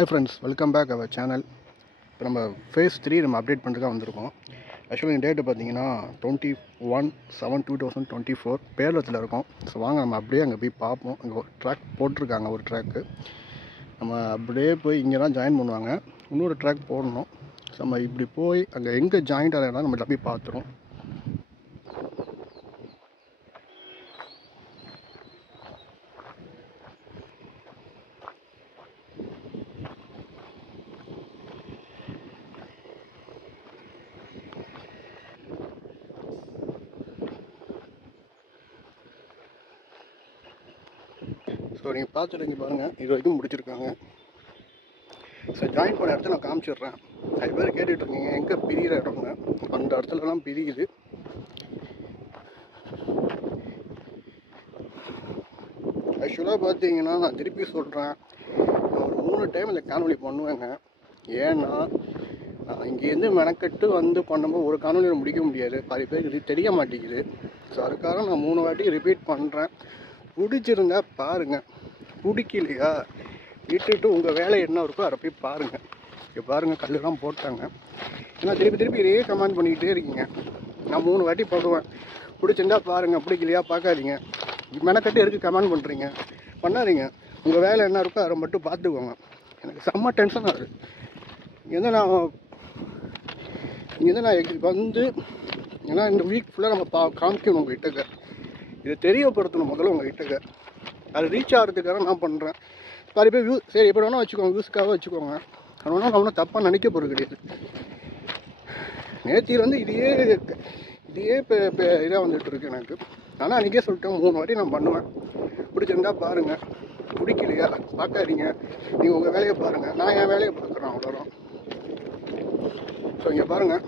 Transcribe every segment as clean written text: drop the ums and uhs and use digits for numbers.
Hi friends, welcome back our channel. இப்போ நம்ம phase 3 நம்ம அப்டேட் பண்ணுறதுக்காக வந்திருக்கோம். ஆக்சுவலி இந்த டேட்டு பார்த்தீங்கன்னா 21/7/2024 பேரளத்தில் இருக்கும். ஸோ வாங்க நம்ம அப்படியே அங்கே போய் பார்ப்போம். அங்கே ஒரு ட்ராக் போட்டிருக்காங்க, ஒரு ட்ராக்கு நம்ம அப்படியே போய் இங்கே தான் ஜாயின் பண்ணுவாங்க. இன்னொரு ட்ராக் போடணும். ஸோ நம்ம இப்படி போய் அங்கே எங்கே ஜாயிண்ட் ஆகிறதா நம்ம போய் பார்த்துரும். ஸோ நீங்கள் பார்த்துட்டு இங்கே பாருங்கள், இது வரைக்கும் முடிச்சிருக்காங்க. ஸோ ஜாயின் பண்ண இடத்துல நான் காமிச்சிடுறேன். நிறைய பேர் கேட்டுட்ருக்கீங்க எங்கே பிரிகிற இடம்ங்க. அந்த இடத்துலலாம் பிரியுது. ஆக்சுவலாக பார்த்தீங்கன்னா நான் திருப்பி சொல்கிறேன், நான் ஒரு 3 டைம் இந்த காணொலி பண்ணுவேங்க. ஏன்னா இங்கேருந்து மெனக்கட்டு வந்து பண்ணும்போது ஒரு காணொலியில் முடிக்க முடியாது, பாதி பேருக்கு இது தெரிய மாட்டேங்குது. ஸோ அதுக்காக நான் 3 வாட்டி ரிப்பீட் பண்ணுறேன். பிடிச்சிருந்தா பாருங்கள், பிடிக்கலையா விட்டுட்டு உங்கள் வேலை என்ன இருக்கோ அதை போய் பாருங்கள். இப்போ பாருங்கள், கல்லுலாம் போட்டாங்க. ஏன்னா திருப்பி இதே கமெண்ட் பண்ணிக்கிட்டே இருக்கீங்க. நான் 3 வாட்டி போடுவேன், பிடிச்சிருந்தா பாருங்கள், பிடிக்கலையா பார்க்காதீங்க. மெனக்கட்டு எதுக்கு கமெண்ட் பண்ணுறீங்க? பண்ணாதீங்க. உங்கள் வேலை என்ன இருக்கோ அதை மட்டும் பார்த்துக்கோங்க. எனக்கு செம்ம டென்ஷன் ஆகுது. இங்கேருந்து நான் வந்து, ஏன்னா இந்த வீக் ஃபுல்லாக நம்ம காமிக்கணும் உங்கள்கிட்ட, இதை தெரியப்படுத்தணும் முதல்ல உங்கள்கிட்ட. அது ரீச் ஆகிறதுக்காக நான் பண்ணுறேன். பாதி பேர் சரி எப்படி வேணால் வச்சுக்கோங்க, வியூஸ்க்காக வச்சுக்கோங்க. அது வேணால் நம்மளும் தப்பாக நினைக்க போகிறது கிடையாது. நேத்தியிலேருந்து இதையே இதாக வந்துட்டு இருக்கு எனக்கு. ஆனால் அன்றைக்கே சொல்லிட்டேன், 3 வாட்டி நான் பண்ணுவேன். பிடிச்சிருந்தா பாருங்கள், பிடிக்கலையா பார்க்காதீங்க. நீங்கள் உங்கள் வேலையை பாருங்கள், நான் என் வேலையை பார்க்குறேன், அவ்வளோதான். ஸோ இங்கே பாருங்கள்,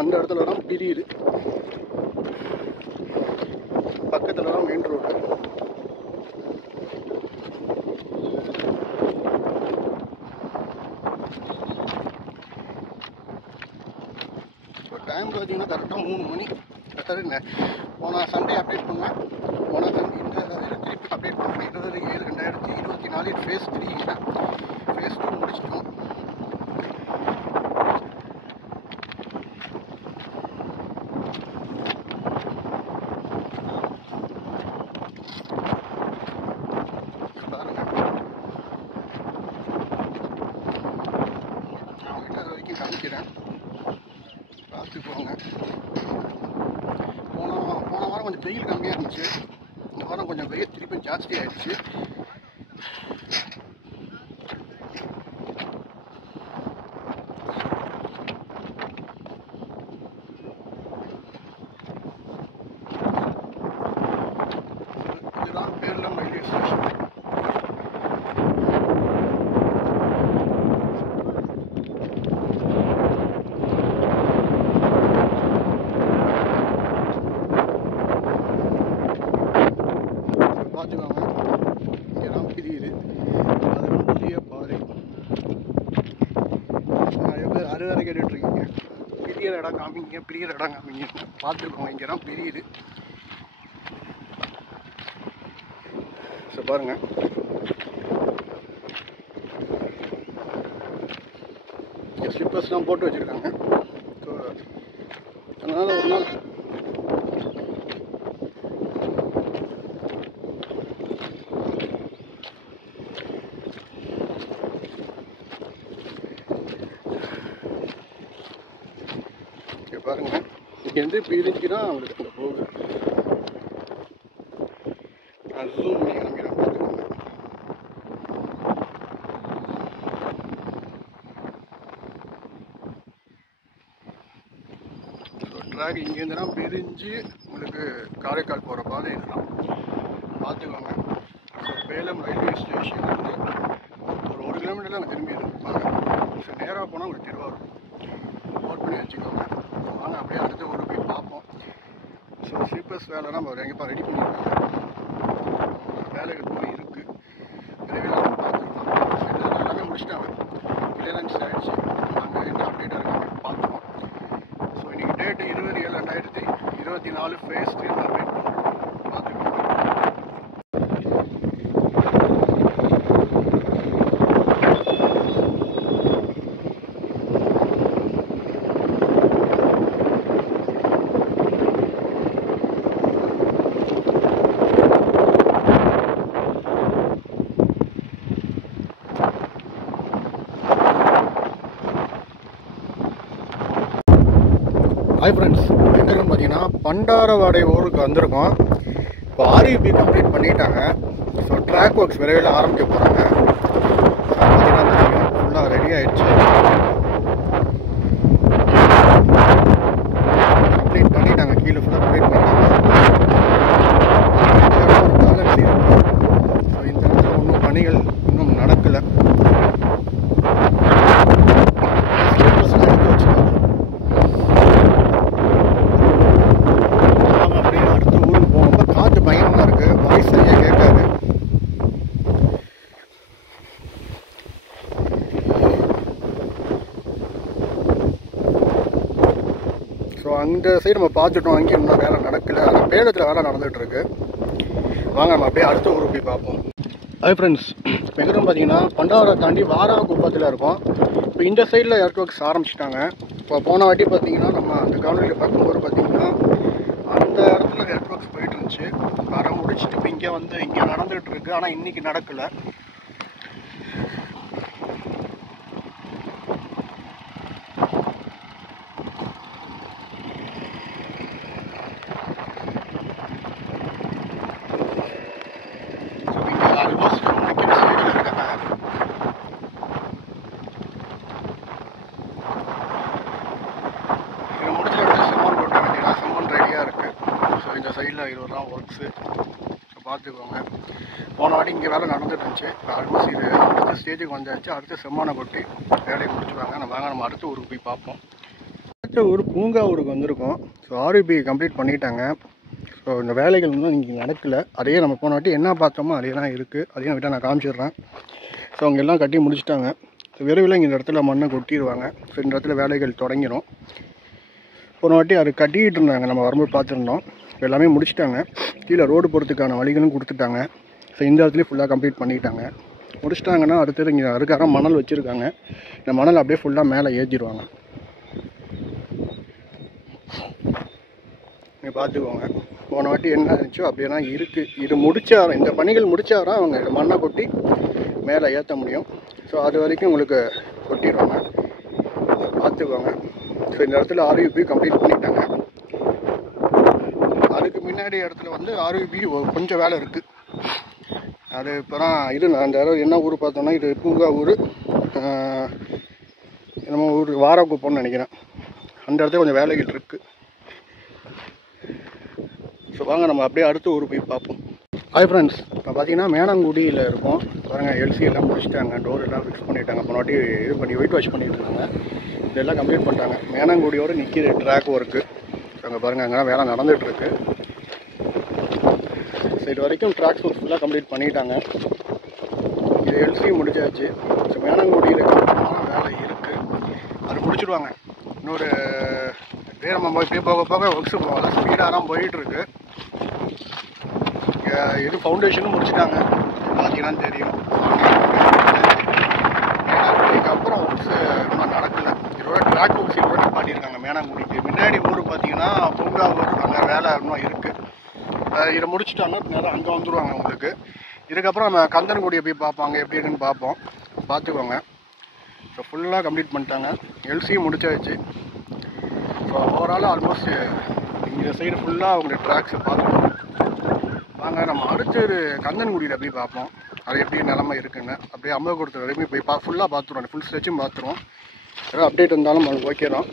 அந்த இடத்துல தான் பிரியுது. பக்கத்தில் தான் மெயின் ரோடு. இப்போ டைம் பார்த்தீங்கன்னா கரெக்டாக 3 மணி. கரெக்டாக போன சண்டே அப்டேட் பண்ணேன். போன சண்டே இந்த திருப்பி அப்டேட் பண்ணுறேன். 20/7/2024 phase 3. phase 2 முடிச்சிட்டோம். காமிக்கிறேன், பார்த்துக்கோங்க. போன வாரம் கொஞ்சம் வெயில் கம்மியாக இருந்துச்சு. இந்த வாரம் கொஞ்சம் வெயில் திருப்பி ஜாஸ்தி ஆகிடுச்சு. இதுதான் பேரளம் ரயில்வே ஸ்டேஷன். பார்த்துக்கோங்க, இங்கே தான் பிரியுது. அதெல்லாம் புதிய பாதை. நிறைய பேர் அறுவரை கேட்டுட்ருக்கீங்க, பிரியிற இடம் காமிங்க. பார்த்துக்கோங்க, இங்கே தான் பிரியுது. ஸோ பாருங்கள், இங்கே ஸ்லிப்பர்ஸ்லாம் போட்டு வச்சுருக்காங்க. ஸோ அதனால் ஒரு நாள் பாருங்க, இங்கேருந்து பிரிஞ்சுன்னா அவங்களுக்கு அங்கே போகுது. நான் ஜூம் பண்ணி காமிக்கிறேன், பார்த்துக்கோங்க. ட்ராக் இங்கேருந்து தான் பிரிஞ்சு உங்களுக்கு காரைக்கால் போகிற பாதை இதுதான், பார்த்துக்கோங்க. ஸோ சேலம் ரயில்வே ஸ்டேஷன் வந்து ஒரு 1 கிலோமீட்டரில் அங்கே திரும்பி இருப்பாங்க. ஸோ நேராக போனால் உங்களுக்கு திருவாரூர் நோட் பண்ணி வச்சுக்கோங்க. வாங்க அப்படியே அடுத்த ஊருக்கு போய் பார்ப்போம். ஸோ ஸ்லீப்பர்ஸ் வேலைலாம் நம்ம எங்கேப்பா ரெடி பண்ணியிருக்காங்க. வேலைகள் போய் இருக்குது, விரைவில் நம்ம பார்த்துருக்கோம். எல்லாமே முடிச்சுட்டாங்க, கிளியரன்ஸ் ஆகிடுச்சு. அங்கே என்ன அப்டேட்டாக இருக்காங்க பார்த்துருவோம். ஸோ இன்றைக்கி டேட்டு 20/7/2024 phase 3 அப்டேட் பண்ணுறோம், பார்த்துக்கோங்க. ஹாய் ஃப்ரெண்ட்ஸ், எங்கே பார்த்தீங்கன்னா பண்டாரவாடை ஊருக்கு வந்திருக்கோம். இப்போ ஆர்இபி கம்ப்ளீட் பண்ணிட்டாங்க. ஸோ ட்ராக் ஒர்க்ஸ் விரைவில் ஆரம்பிக்க போகிறாங்க. பார்த்தீங்கன்னா ஃபுல்லாக ரெடி ஆகிடுச்சு. கம்ப்ளீட் பண்ணிட்டாங்க, கீழே ஃபுல்லாக கம்ப்ளீட் பண்ணிட்டாங்க. ஒரு பேலன்ஸ் இருக்குது. ஸோ இந்த இடத்துல ஒன்றும் பணிகள் இன்னும் நடக்கலை. பயங்கரமாக இருக்குது, வாய்ஸ் சரியாக கேட்காது. ஸோ அந்த சைடு நம்ம பார்த்துட்டோம், அங்கேயும் இன்னும் வேலை நடக்கலை. ஆனால் பேலத்தில் வேலை நடந்துகிட்ருக்கு. வாங்க நம்ம அப்படியே அடுத்த ஊருக்கு போய் பார்ப்போம். ஹாய் ஃப்ரெண்ட்ஸ், இப்போ எங்கே பார்த்தீங்கன்னா பண்டாவரை தாண்டி வாராகுப்பத்தில் இருக்கோம். இப்போ இந்த சைடில் எர்த் ஒர்க்ஸ் ஆரம்பிச்சிட்டாங்க. இப்போ போன வாட்டி பார்த்தீங்கன்னா நம்ம அந்த காலனியில் பார்க்கும்போது பார்த்தீங்கன்னா அந்த இடத்துல எர்த் ஒர்க்ஸ் போயிட்டு இருந்துச்சு. வர முடிச்சுட்டு இப்போ இங்கே வந்து இங்கே நடந்துகிட்டு இருக்கு. ஆனால் இன்னைக்கு நடக்கலை. இந்த சைடில் இது தான் ஒர்க்ஸு. ஸோ பார்த்துக்கோங்க. போன வாட்டி இங்கே வேலை நடந்துட்டு இருந்துச்சு. இப்போ ஆல்மோஸ்ட் இது அடுத்த ஸ்டேஜுக்கு வந்தாச்சு. அடுத்து செம்மான கொட்டி வேலையை முடிச்சுருவாங்க. நம்ம அடுத்த ஊருக்கு போய் பார்ப்போம். அடுத்த ஊர் பூங்கா ஊருக்கு வந்திருக்கோம். ஸோ ஆர்இபி கம்ப்ளீட் பண்ணிட்டாங்க. ஸோ இந்த வேலைகள் இன்னும் இங்கே நடக்கலை. அதையே நம்ம போன வாட்டி என்ன பார்த்தோமோ அதே தான் இருக்குது. அதையும் விட்டால் நான் காமிச்சிடுறேன். ஸோ அவங்க எல்லாம் கட்டி முடிச்சுட்டாங்க. ஸோ விரைவில் இங்கே இந்த இடத்துல மண்ணை கொட்டிடுவாங்க. ஸோ இந்த இடத்துல வேலைகள் தொடங்கிடும். போன வாட்டி அது கட்டிக்கிட்டு இருந்தாங்க, நம்ம வரும்போது பார்த்துருந்தோம். எல்லாமே முடிச்சுட்டாங்க. கீழே ரோடு போகிறதுக்கான வழிகளும் கொடுத்துட்டாங்க. ஸோ இந்த இடத்துலேயும் ஃபுல்லாக கம்ப்ளீட் பண்ணிட்டாங்க. முடிச்சிட்டாங்கன்னா அடுத்தது இங்கே அதுக்காக மணல் வச்சுருக்காங்க. இந்த மணல் அப்படியே ஃபுல்லாக மேலே ஏற்றிடுவாங்க. நீங்கள் பார்த்துக்கோங்க. போன வாட்டி என்ன இருந்துச்சோ அப்படியே தான் இருக்குது. இது முடிச்சாரம், இந்த பணிகள் முடிச்சாரம் அவங்க மண்ணை கொட்டி மேலே ஏற்ற முடியும். ஸோ அது வரைக்கும் உங்களுக்கு கொட்டிடுவாங்க. பார்த்துக்கோங்க. ஸோ இந்த இடத்துல ஆர்இபி கம்ப்ளீட் பண்ணிட்டாங்க. அதுக்கு முன்னாடி இடத்துல வந்து ஆர்இபி கொஞ்சம் வேலை இருக்குது. அது இப்போ தான் இது அந்த இடம் என்ன ஊர் பார்த்தோன்னா இது பூங்கா ஊர், நம்ம ஊர் வாராகுப்பம்னு நினைக்கிறேன். அந்த இடத்துல கொஞ்சம் வேலைகள் இருக்குது. ஸோ வாங்க நம்ம அப்படியே அடுத்த ஊர் போய் பார்ப்போம். ஹாய் ஃப்ரெண்ட்ஸ், இப்போ பார்த்தீங்கன்னா மேனங்குடியில் இருக்கோம். பாருங்கள், எல்சி எல்லாம் முடிச்சுட்டாங்க, டோர் எல்லாம் ஃபிக்ஸ் பண்ணிட்டாங்க. போனாட்டி இது பண்ணி ஒயிட் வாஷ் பண்ணிட்டு இருந்தாங்க. இதெல்லாம் கம்ப்ளீட் பண்ணிட்டாங்க. மேனங்குடியோடு நிற்கிற ட்ராக் ஒர்க்கு. அங்கே பாருங்கள், அங்கே வேலை நடந்துகிட்ருக்கு. ஸோ இது வரைக்கும் ட்ராக்ஸ் ஒர்க் ஃபுல்லாக கம்ப்ளீட் பண்ணிட்டாங்க. இது எல்சி முடிச்சாச்சு. ஸோ மேனங்குடியில் வேலை இருக்குது, அது முடிச்சுடுவாங்க. இன்னொரு நம்ம இப்படியே போக போக ஒர்க்ஸு போகலாம். ஸ்பீடாக தான் போயிட்டுருக்கு. இது ஃபவுண்டேஷனும் முடிச்சுட்டாங்க. பார்த்தீங்கன்னா தெரியும். இதுக்கப்புறம் ஒர்க்ஸு இன்னும் நடக்கலை. இதோட ட்ராக் ஒர்க்ஸ் இதோட நிப்பாட்டியிருக்காங்க. மேனங்குடிக்கு முன்னாடி ஊர் பார்த்தீங்கன்னா பூங்கா ஊர், அங்கே வேலை இன்னும் இருக்குது. இதை முடிச்சுட்டாங்கன்னா நேரம் அங்கே வந்துடுவாங்க உங்களுக்கு. இதுக்கப்புறம் நம்ம கந்தன்குடியை போய் பார்ப்பாங்க, எப்படி இருக்குன்னு பார்ப்போம். பார்த்துக்கோங்க. ஸோ ஃபுல்லாக கம்ப்ளீட் பண்ணிட்டாங்க. எல்சியும் முடிச்சாச்சு. ஸோ ஓவரால் ஆல்மோஸ்ட் இந்த சைடு ஃபுல்லாக அவங்களுடைய ட்ராக்ஸை பார்த்துக்கோங்க. வாங்க நம்ம அடுத்தது கந்தன்குடியில் போய் பார்ப்போம். அது எப்படி நிலமை இருக்குன்னு. அப்படியே அம்பலக்கூடத்து வரைக்கும் போய் ஃபுல்லாக பார்த்துருவோம். ஃபுல் ஸ்ட்ரெச்சும் பார்த்துருவோம். ஏதாவது அப்டேட் இருந்தாலும் நம்மளுக்கு ஓகே தான்.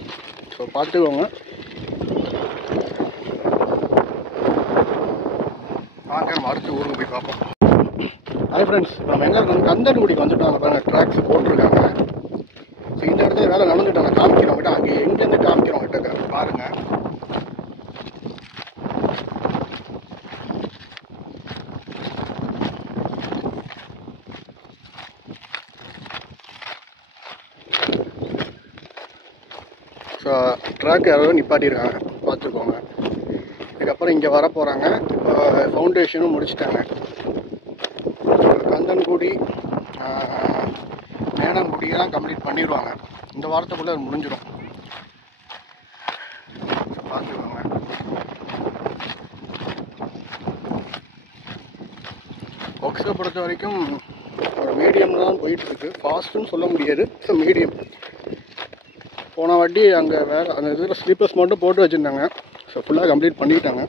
ஸோ பார்த்துக்கோங்க. வாங்க நம்ம அடுத்த ஊருக்கு போய் பார்ப்போம். ஹாய் ஃப்ரெண்ட்ஸ், நம்ம எங்கே இருக்கோம்? கந்தன்குடிக்கு வந்துட்டாங்க. பாருங்கள், ட்ராக்ஸ் போட்டிருக்காங்க. ஸோ இந்த இடத்துல வேலை நடந்துட்டாங்க. காமிக்கிறோம் கிட்ட, அங்கே எங்கேருந்து காமிக்கிறோம் கிட்ட பாருங்கள். ஸோ ட்ராக் யாராவது நிப்பாட்டியிருக்காங்க, பார்த்துக்கோங்க. இதுக்கப்புறம் இங்கே வர போகிறாங்க. இப்போ ஃபவுண்டேஷனும் முடிச்சுட்டாங்க. கந்தன்குடி மேனங்குடியெல்லாம் கம்ப்ளீட் பண்ணிடுவாங்க. இந்த வாரத்துக்குள்ளே அது முடிஞ்சிடும். ஸோ பார்த்துக்கோங்க. ஒர்க்ஸை பொறுத்த வரைக்கும் ஒரு மீடியம் தான் போயிட்டுருக்கு. ஃபாஸ்ட்டுன்னு சொல்ல முடியாது, ஸோ மீடியம். போன வாட்டி அங்கே வேறு அந்த இதில் ஸ்லீப்பர்ஸ் மட்டும் போட்டு வச்சுருந்தாங்க. ஸோ ஃபுல்லாக கம்ப்ளீட் பண்ணிட்டாங்க.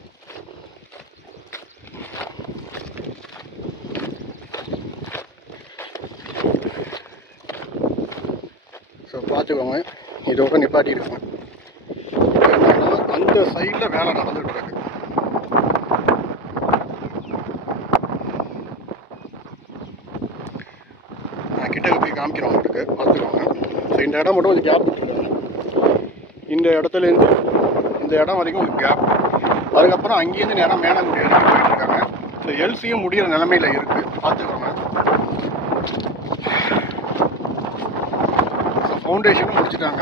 ஸோ பார்த்துக்கோங்க, இதோட நிப்பாட்டி இருக்குங்க. என்னன்னா அந்த சைடில் வேலை நடந்துகிட்டு இருக்கு. நான் கிட்ட போய் காமிக்கிறோம் உங்களுக்கு, பார்த்துக்கோங்க. ஸோ இந்த இடம் மட்டும் கொஞ்சம் கேப் விட்டுருக்காங்க. இந்த இடத்துலேருந்து இந்த இடம் வரைக்கும் உங்களுக்கு கேப். அதுக்கப்புறம் அங்கேருந்து நேரம் மேனங்குடி வரைக்கும் போயிட்டுருக்காங்க. ஸோ எல்சியும் முடிகிற நிலமையில் இருக்குது, பார்த்துக்கோங்க. ஸோ ஃபவுண்டேஷனும் முடிச்சுட்டாங்க.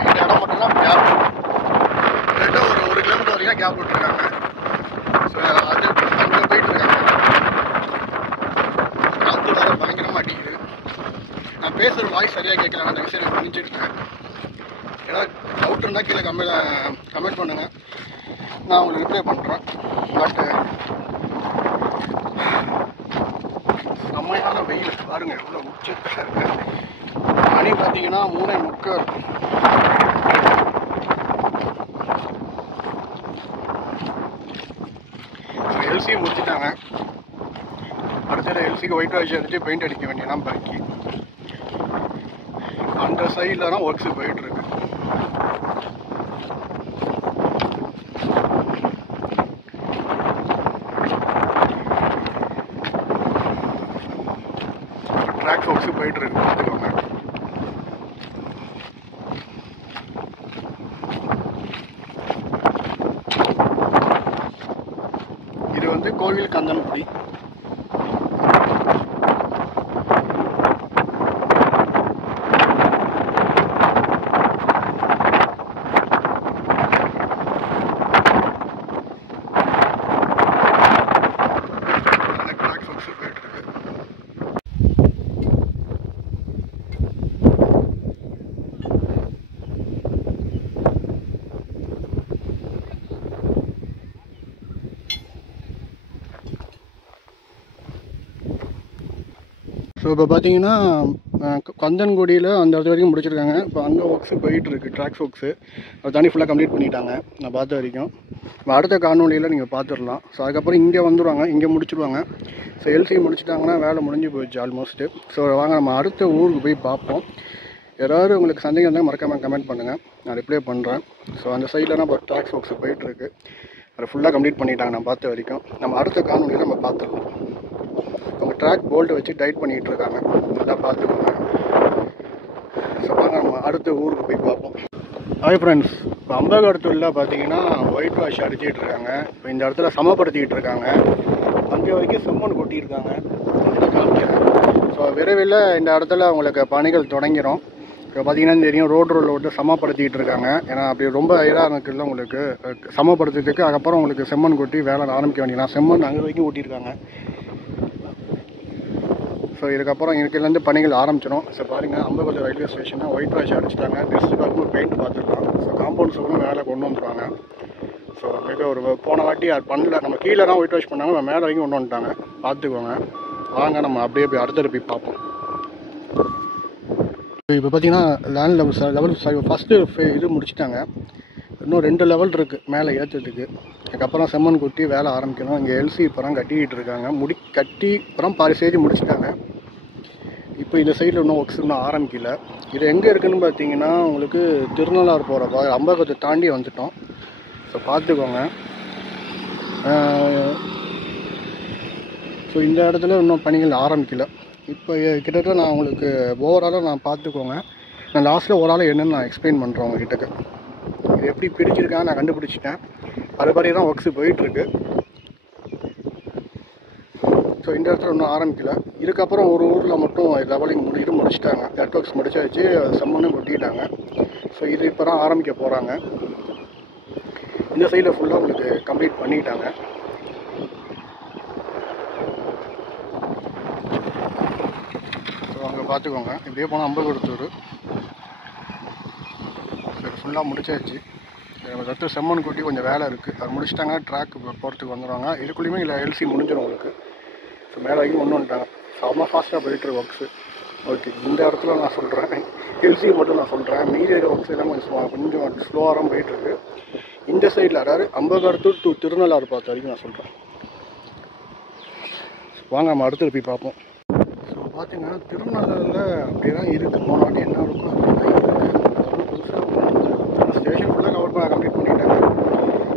இந்த இடம் மட்டும்தான் கேப். ரெண்டாக ஒரு 1 கிலோமீட்டர் வரைக்கும் கேப் விட்டுருக்காங்க. ஸோ அது அங்கே போயிட்டுருக்காங்க. காற்று வேறு பயங்கரமாக அடிக்குது. நான் பேசுகிற வாய்ஸ் சரியாக கேட்கல, நான் தயவுசெய்து எனக்கு புரிஞ்சுருக்கேன். ஏன்னா டவுட் இருந்தால் கீழே கமெண்ட் பண்ணுங்கள், நான் உங்களுக்கு ரிப்ளை பண்ணுறேன். பட்டு செம்மையான வெயில் பாருங்கள், எவ்வளோ உச்சத்தில் இருக்கு. மணி பார்த்தீங்கன்னா 3:45. எல்சி முடிச்சுட்டாங்க. அடுத்தது எல்சிக்கு ஒயிட் வாஷ் அடிச்சு பெயிண்ட் அடிக்க வேண்டியதான் பாக்கி. அந்த சைடில் தான் ஒர்க்ஸு போயிட்டுருக்கு. ட்ராக் ஒர்க்ஸு போயிட்டுருக்கு, பார்த்துக்கோங்க. இது வந்து கோவில் கந்தன்குடி. ஸோ இப்போ பார்த்தீங்கன்னா கந்தன்குடியில் அந்த இடத்து வரைக்கும் முடிச்சிருக்காங்க. இப்போ அங்கே ஒர்க்ஸு போயிட்டுருக்கு, ட்ராக்ஸ் ஒர்க்ஸு. அது தண்ணி ஃபுல்லாக கம்ப்ளீட் பண்ணிட்டாங்க நான் பார்த்த வரைக்கும். இப்போ அடுத்த காணொலியில் நீங்கள் பார்த்துடலாம். ஸோ அதுக்கப்புறம் இங்கே வந்துடுவாங்க, இங்கே முடிச்சுடுவாங்க. ஸோ எல்சி முடிச்சிட்டாங்கன்னா வேலை முடிஞ்சு போயிடுச்சு ஆல்மோஸ்ட்டு. ஸோ வாங்க நம்ம அடுத்த ஊருக்கு போய் பார்ப்போம். ஏதாவது உங்களுக்கு சந்தேகம் இருந்தால் மறக்காமல் கமெண்ட் பண்ணுங்கள், நான் ரிப்ளை பண்ணுறேன். ஸோ அந்த சைட்லலாம் இப்போ ட்ராக்ஸ் ஒர்க்ஸு போயிட்டுருக்கு. அதை ஃபுல்லாக கம்ப்ளீட் பண்ணிட்டாங்க நான் பார்த்த வரைக்கும். நம்ம அடுத்த காணொலியில் நம்ம பார்த்துடலாம். அவங்க ட்ராக் போல்ட்டை வச்சு டைட் பண்ணிகிட்டு இருக்காங்க, நல்லா பார்த்துக்கோங்க. ஸோ வாங்க நம்ம அடுத்த ஊருக்கு போய் பார்ப்போம். ஹாய் ஃப்ரெண்ட்ஸ், இப்போ அம்பகடத்தூரில் பார்த்தீங்கன்னா ஒயிட் வாஷ் அடிச்சிட்டு இருக்காங்க. இப்போ இந்த இடத்துல சமப்படுத்திக்கிட்டு இருக்காங்க. அங்கே வரைக்கும் செம்மண் கொட்டியிருக்காங்க, காமிக்கிறேன். ஸோ விரைவில் இந்த இடத்துல அவங்களுக்கு பணிகள் தொடங்கிடும். இப்போ பார்த்தீங்கன்னா தெரியும், ரோடு விட்டு சமப்படுத்திக்கிட்டு இருக்காங்க. ஏன்னா அப்படி ரொம்ப இதாக இருக்குல்ல உங்களுக்கு சமப்படுத்துறதுக்கு. அதுக்கப்புறம் உங்களுக்கு செம்மண் கொட்டி வேலை ஆரம்பிக்க வேண்டியலாம். செம்மண் அங்கே வரைக்கும் கொட்டியிருக்காங்க. ஸோ இதுக்கப்புறம் இதுலேருந்து பணிகள் ஆரம்பிச்சிடும். ஸோ பாருங்கள், அம்பகடத்தூர் ரயில்வே ஸ்டேஷனில் ஒயிட் வாஷ் அடிச்சிட்டாங்க. நெக்ஸ்ட் பார்க்கும்போது பெயிண்ட் பார்த்துக்கலாம். ஸோ காம்பவுண்ட் சுவரும் வேலை கொண்டு வந்துடுவாங்க. ஸோ மிக ஒரு போன வாட்டி அது பண்ணல, நம்ம கீழே தான் ஒயிட் வாஷ் பண்ணாங்க, நம்ம மேலே வரைக்கும் கொண்டு வந்துட்டாங்க, பார்த்துக்கோங்க. வாங்க நம்ம அப்படியே போய் அடுத்தது போய் பார்ப்போம். இப்போ பார்த்தீங்கன்னா லேண்ட் லெவல் ஃபஸ்ட்டு இது முடிச்சிட்டாங்க. இன்னும் 2 லெவல் இருக்குது மேலே ஏற்றுறதுக்கு. அதுக்கப்புறம் செம்மண் கொட்டி வேலை ஆரம்பிக்கணும். இங்கே எல்சி இப்போ தான் கட்டிக்கிட்டு இருக்காங்க. கட்டி அப்புறம் பாதி செய்தி முடிச்சிட்டாங்க. இப்போ இந்த சைடில் இன்னும் ஒர்க்ஸ் இன்னும் ஆரம்பிக்கல. இது எங்கே இருக்குதுன்னு பார்த்தீங்கன்னா உங்களுக்கு திருநள்ளாறு போகிற அம்பகத்தை தாண்டி வந்துட்டோம். ஸோ பார்த்துக்கோங்க. ஸோ இந்த இடத்துல இன்னும் பணிகள் ஆரம்பிக்கல. இப்போ கிட்டத்தட்ட நான் உங்களுக்கு ஓவராலாக நான் பார்த்துக்கோங்க. நான் லாஸ்ட்டில் ஓவராலாக என்னென்னு நான் எக்ஸ்பிளைன் பண்ணுறேன் உங்ககிட்ட. இது எப்படி பிரிச்சிருக்கான்னு நான் கண்டுபிடிச்சிட்டேன். அதுபடி தான் ஒர்க்ஸு போயிட்டுருக்கு. ஸோ இந்த இடத்துல இன்னும் ஆரம்பிக்கல. இதுக்கப்புறம் ஒரு ஊரில் மட்டும் லெவலிங் முடிச்சிட்டாங்க. நெட் ஒர்க்ஸ் முடிச்சாச்சு, செம்மண்ணும் கொட்டிட்டாங்க. ஸோ இது இப்போ தான் ஆரம்பிக்க போகிறாங்க. இந்த சைடில் ஃபுல்லாக உங்களுக்கு கம்ப்ளீட் பண்ணிட்டாங்க. ஸோ அங்கே பார்த்துக்கோங்க. இப்படியே போனால் அம்பகடத்தூர் சரி ஃபுல்லாக முடிச்சாச்சு. அடுத்து செம்மண் கொட்டி கொஞ்சம் வேலை இருக்குது, அது முடிச்சிட்டாங்கன்னா ட்ராக் போகிறதுக்கு வந்துடுவாங்க. இதுக்குள்ளேயுமே இல்லை எல்சி முடிஞ்சிடும் உங்களுக்கு. ஸோ மேலே வரைக்கும் கொண்டு வந்துட்டாங்க. செம்ம ஃபாஸ்ட்டாக போயிட்டுருக்கு ஒர்க்ஸு. ஓகே, இந்த இடத்துல நான் சொல்கிறேன், எல்சி மட்டும் நான் சொல்கிறேன். மீதி ஒர்க்ஸ் எல்லாம் கொஞ்சம் ஸ்லோவாக தான் போயிட்டுருக்கு. இந்த சைடில் அதாவது அம்பகரத்தூர் டு திருநள்ளாறு பார்த்த வரைக்கும் நான் சொல்கிறேன். வாங்க நம்ம அடுத்து போய் பார்ப்போம். ஸோ பார்த்தீங்கன்னா திருநள்ளாறில் அப்படியே தான் இருக்குது. போனாட்டி என்ன இருக்கும் அப்படி தான் இருக்குது. புதுசாக ஸ்டேஷன் ஃபுல்லாக கம்ப்ளீட் பண்ணிட்டாங்க.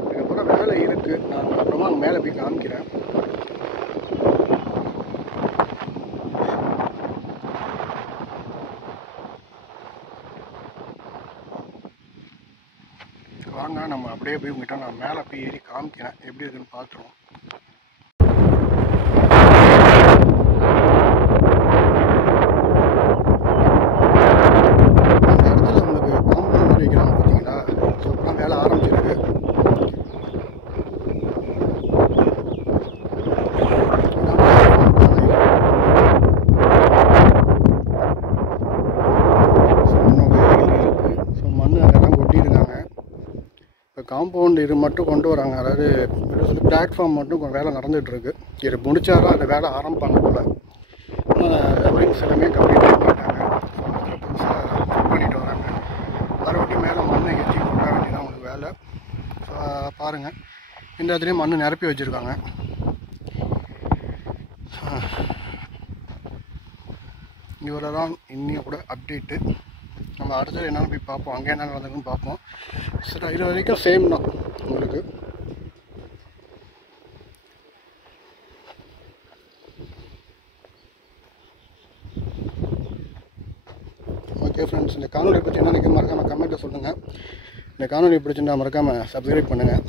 இதுக்கப்புறம் வேலை இருக்குது. நான் அப்புறமா அங்கே மேலே போய் காமிக்கிறேன். வாங்க நம்ம அப்படியே போய் உங்கள்கிட்ட நான் மேலே போய் ஏறி காமிக்கிறேன், எப்படி இருக்குன்னு பார்த்துருவோம். அந்த இடத்துல உங்களுக்கு காம்பவுண்ட் மாதிரி வைக்கிறாங்க பார்த்தீங்களா? ஸோ இப்போலாம் வேலை ஆரம்பிச்சிருக்கு. ஸோ மண் அதெல்லாம் கொட்டியிருக்காங்க. இப்போ காம்பவுண்ட் இது மட்டும் கொண்டு வராங்க. அதாவது பிளாட்ஃபார்ம் மட்டும் வேலை நடந்துகிட்ருக்கு. இது முடிச்சாதான் அந்த வேலை ஆரம்பிப்பாங்க போல். ஒயிட்ஸ் எல்லாமே கம்ப்ளீட் பண்ணிட்டாங்க. ஸோ அதில் புதுசாக ஃபிட் பண்ணிட்டு வராங்க. மறுபடியும் மேலே மண்ணை ஏற்றி கொட்ட வேண்டியதான் உங்களுக்கு வேலை. ஸோ பாருங்கள், இந்த இடத்துலையும் மண் நிரப்பி வச்சுருக்காங்க. இவ்வளோ தான் இன்னும் கூட அப்டேட்டு. நம்ம அடுத்தது என்னென்னு போய் பார்ப்போம், அங்கே என்ன நடந்ததுன்னு பார்ப்போம். சரி, இது வரைக்கும் சேம் தான் உங்களுக்கு. ஓகே ஃப்ரெண்ட்ஸ், இந்த காணொலி பற்றி என்ன நினைக்க மறக்காமல் கமெண்ட்டில் சொல்லுங்கள். இந்த காணொலி பிடிச்சிருந்தா மறக்காமல் சப்ஸ்கிரைப் பண்ணுங்கள்.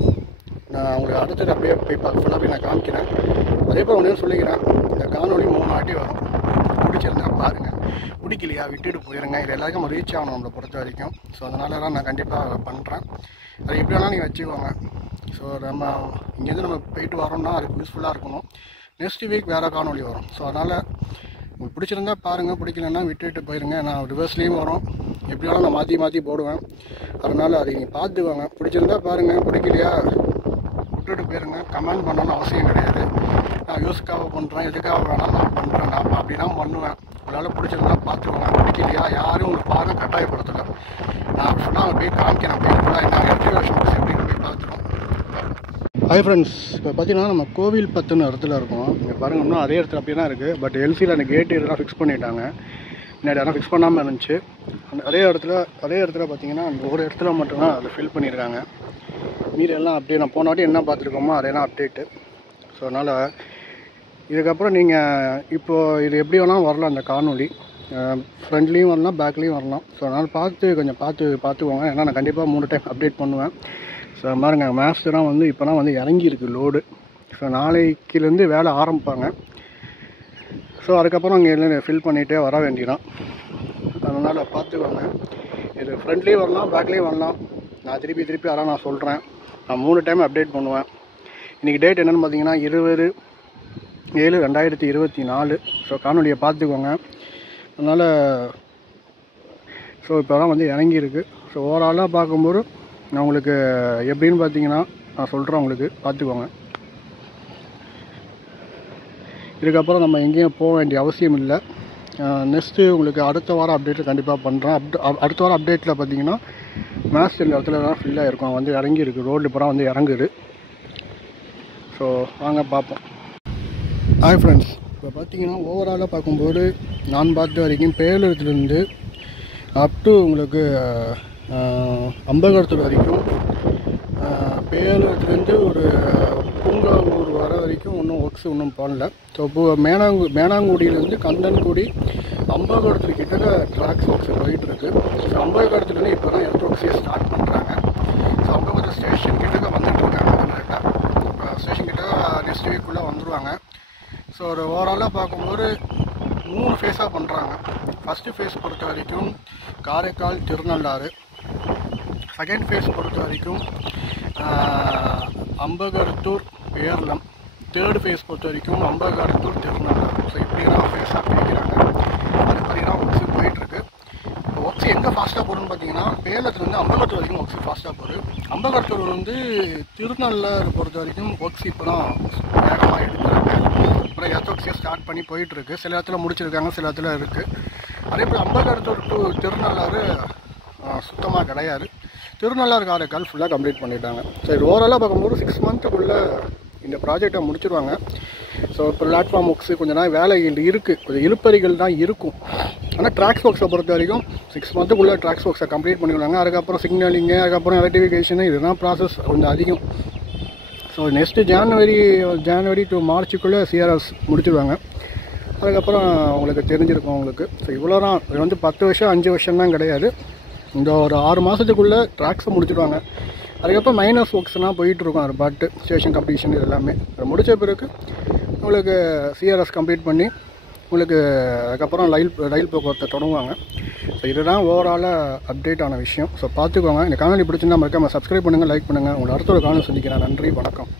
நான் உங்களுக்கு அடுத்தது அப்படியே போய் ஃபுல்லாக போய் நான் காமிக்கிறேன். அதே போல் ஒன்றே சொல்லிக்கிறேன், இந்த காணொலி 3 வாட்டி வரும். பிடிச்சிருந்தா பாருங்கள், பிடிக்கலையா விட்டுட்டு போயிருங்க. இது எல்லாருக்கும் ரீச் ஆகணும் நம்மளை பொறுத்த வரைக்கும். ஸோ அதனால தான் நான் கண்டிப்பாக பண்ணுறேன். அது எப்படி வேணாலும் நீங்கள் வச்சுக்கோங்க. ஸோ நம்ம இங்கேருந்து நம்ம போயிட்டு வரோம்னா அதுக்கு யூஸ்ஃபுல்லாக இருக்கணும். நெக்ஸ்ட் வீக் வேறு காணொலி வரும். ஸோ அதனால் உங்களுக்கு பிடிச்சிருந்தா பாருங்கள், பிடிக்கலன்னா விட்டுட்டு போயிருங்க. நான் ரிவர்ஸ்லேயும் வரும், எப்படி வேணாலும் நான் மாற்றி போடுவேன். அதனால் அதை நீங்கள் பார்த்துக்கோங்க. பிடிச்சிருந்தா பாருங்கள், பிடிக்கலையா விட்டுட்டு போயிருங்க. கமெண்ட் பண்ணணும்னு அவசியம் கிடையாது. நான் யூஸ்க்காக பண்ணுறேன், எதுக்காக வேணாலும் நான் பண்ணுறேன். நான் அப்படி தான் பண்ணுவேன். உங்களால் பிடிச்சிருந்தா பார்த்துக்கோங்க. பிடிக்கலையா யாரும் உங்களுக்கு பாருங்க கட்டாயப்படுத்தலை. நான் சொன்னால் போய் காமிக்கிறேன். போய் நான் எலக்ட்ரிகேஷன் எப்படின்னு போய் பார்த்துருவோம். ஹாய் ஃப்ரெண்ட்ஸ், இப்போ பார்த்தீங்கன்னா நம்ம கோவில் பத்துன்னு இடத்துல இருக்கோம். இங்கே பாருங்கள், இன்னும் அதே இடத்துல அப்படியே தான் இருக்குது. பட் எல்சியில் அந்த கேட்டு இதெல்லாம் ஃபிக்ஸ் பண்ணிட்டாங்க. முன்னாடி அதெல்லாம் ஃபிக்ஸ் பண்ணாமல் இருந்துச்சு. அந்த அதே இடத்துல பார்த்தீங்கன்னா அந்த ஒரு இடத்துல மட்டும்தான் அதை ஃபில் பண்ணியிருக்காங்க. மீதி எல்லாம் அப்படியே நான் போன வாட்டி என்ன பார்த்துருக்கோமோ அதெல்லாம் அப்டேட்டு. ஸோ அதனால் இதுக்கப்புறம் நீங்கள் இப்போது இது எப்படி வேணாலும் வரலாம். அந்த காணொலி ஃப்ரண்ட்லேயும் வரலாம், பேக்லேயும் வரலாம். ஸோ அதனால் கொஞ்சம் பார்த்துக்கோங்க. ஏன்னா நான் கண்டிப்பாக 3 டைம் அப்டேட் பண்ணுவேன். ஸோ பாருங்க, மேப்ஸ்லாம் வந்து இப்போ தான் வந்து இறங்கியிருக்கு லோடு. ஸோ நாளைக்குலேருந்து வேலை ஆரம்பிப்பாங்க. ஸோ அதுக்கப்புறம் அங்கே ஃபில் பண்ணிகிட்டே வர வேண்டியதான். அதனால் பார்த்துக்கோங்க. இது ஃப்ரண்ட்லேயும் வரலாம், பேக்லேயும் வரலாம். நான் திருப்பி அதெல்லாம் நான் சொல்கிறேன். நான் 3 டைம் அப்டேட் பண்ணுவேன். இன்றைக்கி டேட் என்னென்னு பார்த்தீங்கன்னா 20/7/2024. ஸோ காணொலியை பார்த்துக்கோங்க. அதனால் ஸோ இப்போ தான் வந்து இறங்கியிருக்கு. ஸோ ஓவராலாக பார்க்கும்போது நான் உங்களுக்கு எப்படின்னு பார்த்தீங்கன்னா நான் சொல்கிறேன், உங்களுக்கு பார்த்துக்கோங்க. இதுக்கப்புறம் நம்ம எங்கேயும் போக வேண்டிய அவசியம் இல்லை. நெக்ஸ்ட்டு உங்களுக்கு அடுத்த வாரம் அப்டேட்டு கண்டிப்பாக பண்ணுறேன். அடுத்த வாரம் அப்டேட்டில் பார்த்தீங்கன்னா மேட்ச் இந்த இடத்துல தான் ஃபில்லாக இருக்கும். வந்து இறங்கியிருக்கு, ரோடு இப்போ வந்து இறங்குது. ஸோ வாங்க பார்ப்போம். ஹாய் ஃப்ரெண்ட்ஸ், இப்போ பார்த்தீங்கன்னா ஓவராலாக பார்க்கும்போது நான் பார்த்த வரைக்கும் பேலூர்லேருந்து அப் டு உங்களுக்கு அம்பகரத்தூர் வரைக்கும், பேலூர்லேருந்து ஒரு பூங்காவூர் வர வரைக்கும் இன்னும் ஒர்க்ஸ் இன்னும் பண்ணல. ஸோ இப்போ மேனாங்குடியிலேருந்து கந்தன்குடி அம்பகரத்தூர் கிட்ட ட்ராக்ஸ் ஒர்க்ஸ் போயிட்டுருக்கு. ஸோ அம்பகரத்துலேருந்து இப்போ தான் எர்த் ஒர்க்ஸே ஸ்டார்ட் பண்ணுறாங்க. ஸோ அம்பகரத்தூர் ஸ்டேஷன் கிட்டக்க வந்துட்டுருக்காங்க. கரெக்டாக ஸ்டேஷன் கிட்ட நெக்ஸ்ட் வீக்குள்ளே வந்துடுவாங்க. ஸோ ஒரு ஓவராலாக பார்க்கும்போது 3 ஃபேஸாக பண்ணுறாங்க. ஃபஸ்ட்டு ஃபேஸ் பொறுத்த வரைக்கும் காரைக்கால் திருநள்ளாறு, செகண்ட் ஃபேஸ் பொறுத்த வரைக்கும் அம்பகரத்தூர் பேரளம், தேர்டு ஃபேஸ் பொறுத்த வரைக்கும் அம்பகரத்தூர் திருநள்ளாறு. ஸோ இப்படி தான் ஃபேஸாக பிரிக்கிறாங்க. அது மாதிரி தான் ஒர்க்ஸ் போயிட்டுருக்கு. இப்போ ஒர்க்ஸ் எங்கே ஃபாஸ்ட்டாக போகுதுன்னு பார்த்தீங்கன்னா பேரளத்துலேருந்து அம்பகரத்தூர் வரைக்கும் ஒர்க்ஸ் ஃபாஸ்ட்டாக போகுது. அம்பகரத்தூர் வந்து திருநள்ளாறு பொறுத்த வரைக்கும் ஒர்க்ஸ் இப்போ தான் வேகமாக எடுக்கிறாங்க. அப்புறம் ஒர்க்ஸே ஸ்டார்ட் பண்ணி போயிட்டுருக்கு. சில இடத்துல முடிச்சிருக்காங்க, சில இடத்துல இருக்குது. அதே போல் அம்பலத்தூர் டு திருநள்ளாறு சுத்தமாக கிடையாது. திருநள்ளாறு காரைக்கால் ஃபுல்லாக கம்ப்ளீட் பண்ணிட்டாங்க. சரி, ஓவராலாக பார்க்கும்போது 6 மந்த்துக்குள்ளே இந்த ப்ராஜெக்டை முடிச்சிருவாங்க. ஸோ இப்போ பிளாட்ஃபார்ம் ஒர்க்ஸு கொஞ்சம் நாள் வேலைகள் இருக்குது, கொஞ்சம் இழுப்பறிகள் தான் இருக்கும். ஆனால் ட்ராக்ஸ் ஒர்க்ஸை பொறுத்த வரைக்கும் 6 மந்த்துக்குள்ளே ட்ராக்ஸ் ஒர்க்ஸை கம்ப்ளீட் பண்ணிவிடுவாங்க. அதுக்கப்புறம் சிக்னலிங்கு, அதுக்கப்புறம் எலக்ட்ரிஃபிகேஷனு, இதுதான் ப்ராசஸ் கொஞ்சம் அதிகம். ஸோ நெக்ஸ்ட்டு ஜான்வரி டு மார்ச்சுக்குள்ளே சிஆர்எஸ் முடிச்சிடுவாங்க. அதுக்கப்புறம் உங்களுக்கு தெரிஞ்சிருக்கும் உங்களுக்கு. ஸோ இவ்வளோ தான். இது வந்து 10 வருஷம் 5 வருஷம்லாம் கிடையாது. இந்த ஒரு 6 மாதத்துக்குள்ளே ட்ராக்ஸை முடிச்சிடுவாங்க. அதுக்கப்புறம் மைனஸ் ஒர்க்ஸ்லாம் போயிட்டுருக்கும். அது பாட்டு ஸ்டேஷன் கம்ப்ளீஷன் இது எல்லாமே அதை முடித்த பிறகு உங்களுக்கு சிஆர்எஸ் கம்ப்ளீட் பண்ணி உங்களுக்கு அதுக்கப்புறம் ரயில் போக்குவரத்தை தொடங்குவாங்க. ஸோ இதுதான் ஓவராலாக அப்டேட் ஆன விஷயம். ஸோ பார்த்துக்கோங்க. இந்த காணொலி பிடிச்சிருந்தா மறக்காம சப்ஸ்கிரைப் பண்ணுங்கள், லைக் பண்ணுங்கள். உங்களை அடுத்த ஒரு காணொலி சந்திக்கிறேன். நன்றி, வணக்கம்.